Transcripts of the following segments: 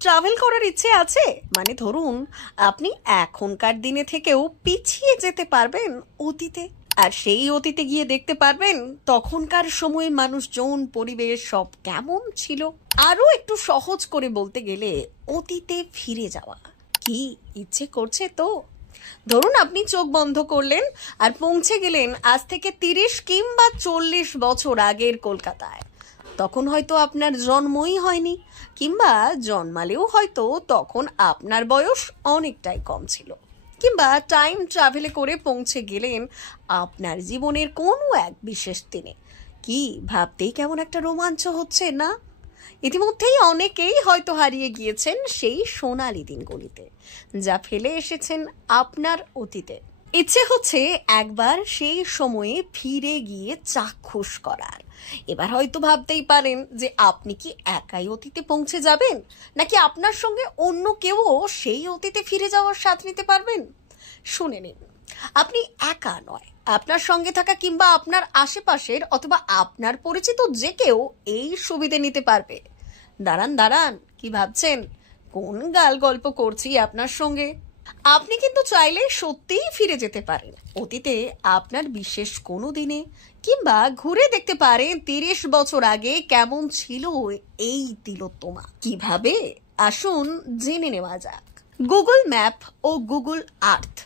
Travel করার ইচ্ছে আছে? মানে ধরুন আপনি এখনকার দিনে থেকেও পিছিয়ে যেতে পারবেন অতীতে, আর সেই অতীতে গিয়ে দেখতে পারবেন তখনকার সময়ে মানুষজন, পরিবেশ সব কেমন ছিল। আরো একটু সহজ করে বলতে গেলে অতীতে ফিরে যাওয়া। কি ইচ্ছে করছে তো? ধরুন আপনি চোখ বন্ধ করলেন আর পৌঁছে গেলেন আজ থেকে 30 কিংবা 40 বছর আগের কলকাতায়। তখন হয়তো আপনার জন্মই হয়নি, কিংবা জন্মালেও হয়তো তখন আপনার বয়স অনেকটাই কম ছিল। কিংবা টাইম ট্রাভেলে করে পৌঁছে গেলেন আপনার জীবনের কোনো এক বিশেষ দিনে। কি ভাবতেই কেমন একটা রোমাঞ্চ হচ্ছে না? ইতিমধ্যেই অনেকেই হয়তো হারিয়ে গিয়েছেন সেই সোনালি দিনগুলিতে, যা ফেলে এসেছেন আপনার অতীতে। ইচ্ছে হচ্ছে একবার সেই সময়ে ফিরে গিয়ে চাক্ষুষ করার। এবার হয়তো ভাবতেই পারেন যে আপনি কি একাই অতীতে পৌঁছে যাবেন, নাকি আপনার সঙ্গে অন্য কেউও সেই অতীতে ফিরে যাওয়ার স্বাদ নিতে পারবেন। শুনে নিন, আপনি একা নয়, আপনার সঙ্গে থাকা কিংবা আপনার আশেপাশের অথবা আপনার পরিচিত যে কেউ এই সুবিধে নিতে পারবে। দাঁড়ান দাঁড়ান, কি ভাবছেন কোন গাল গল্প করছি আপনার সঙ্গে? আপনি কিন্তু চাইলে সত্যিই ফিরে যেতে পারেন অতীতে আপনার বিশেষ কোনো দিনে, কিংবা ঘুরে দেখতে পারেন 30 বছর আগে কেমন ছিল এই তিলোত্তমা। কিভাবে আসুন জেনে নেওয়া যাক। গুগল ম্যাপ ও গুগল আর্থ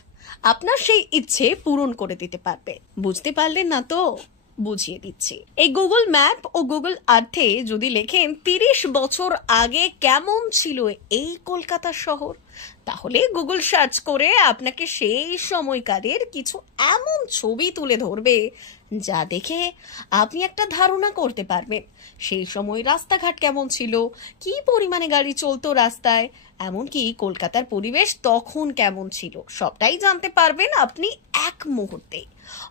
আপনার সেই ইচ্ছে পূরণ করে দিতে পারবে। বুঝতে পারলেন না তো? বুঝিয়ে দিচ্ছি। এই গুগল ম্যাপ ও গুগল আর্থে যদি লেখেন 30 বছর আগে কেমন ছিল এই কলকাতা শহর, তাহলে গুগল সার্চ করে আপনাকে সেই সময়কারের কিছু এমন ছবি তুলে ধরবে যা দেখে আপনি একটা ধারণা করতে পারবেন সেই সময় রাস্তাঘাট কেমন ছিল, কি পরিমাণে গাড়ি চলতো রাস্তায়, এমনকি কলকাতার পরিবেশ তখন কেমন ছিল, সবটাই জানতে পারবেন আপনি এক মুহূর্তে।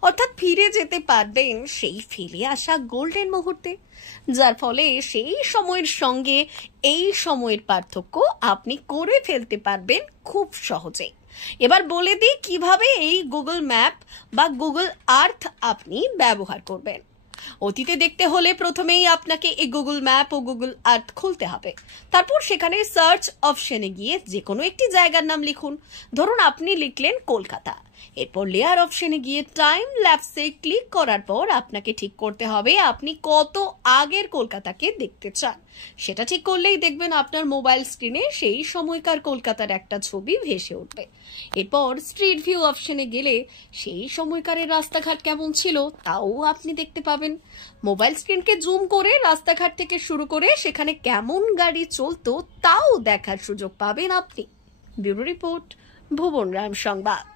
অর্থাৎ ফিরে যেতে পারবেন সেই ফেলে আসা গোল্ডেন মুহূর্তে, যার ফলে সেই সময়ের সঙ্গে এই সময়ের পার্থক্য আপনি করে ফেলতে পারবেন খুব সহজেই। এবার বলে দিই কিভাবে এই গুগল ম্যাপ বা গুগল আর্থ আপনি ব্যবহার করবেন। অতীতে দেখতে হলে প্রথমেই আপনাকে এই গুগল ম্যাপ ও গুগল আর্থ খুলতে হবে। তারপর সেখানে সার্চ অপশনে গিয়ে যে কোনো একটি জায়গার নাম লিখুন। ধরুন আপনি লিখলেন কলকাতা। এরপর লেয়ার অপশনে গিয়ে টাইম ল্যাপসে ক্লিক করার পর আপনাকে ঠিক করতে হবে আপনি কত আগের কলকাতাকে দেখতে চান। সেটা ঠিক করলেই দেখবেন আপনার মোবাইল স্ক্রিনে সেই সময়কার কলকাতার একটা ছবি ভেসে উঠবে। এরপর স্ট্রিট ভিউ অপশনে গেলে সেই সময়কারের রাস্তাঘাট কেমন ছিল তাও আপনি দেখতে পাবেন। মোবাইল স্ক্রিনকে জুম করে রাস্তাঘাট থেকে শুরু করে সেখানে কেমন গাড়ি চলতো তাও দেখার সুযোগ পাবেন আপনি। ব্যুরো রিপোর্ট, ভুবন রাম সংবাদ।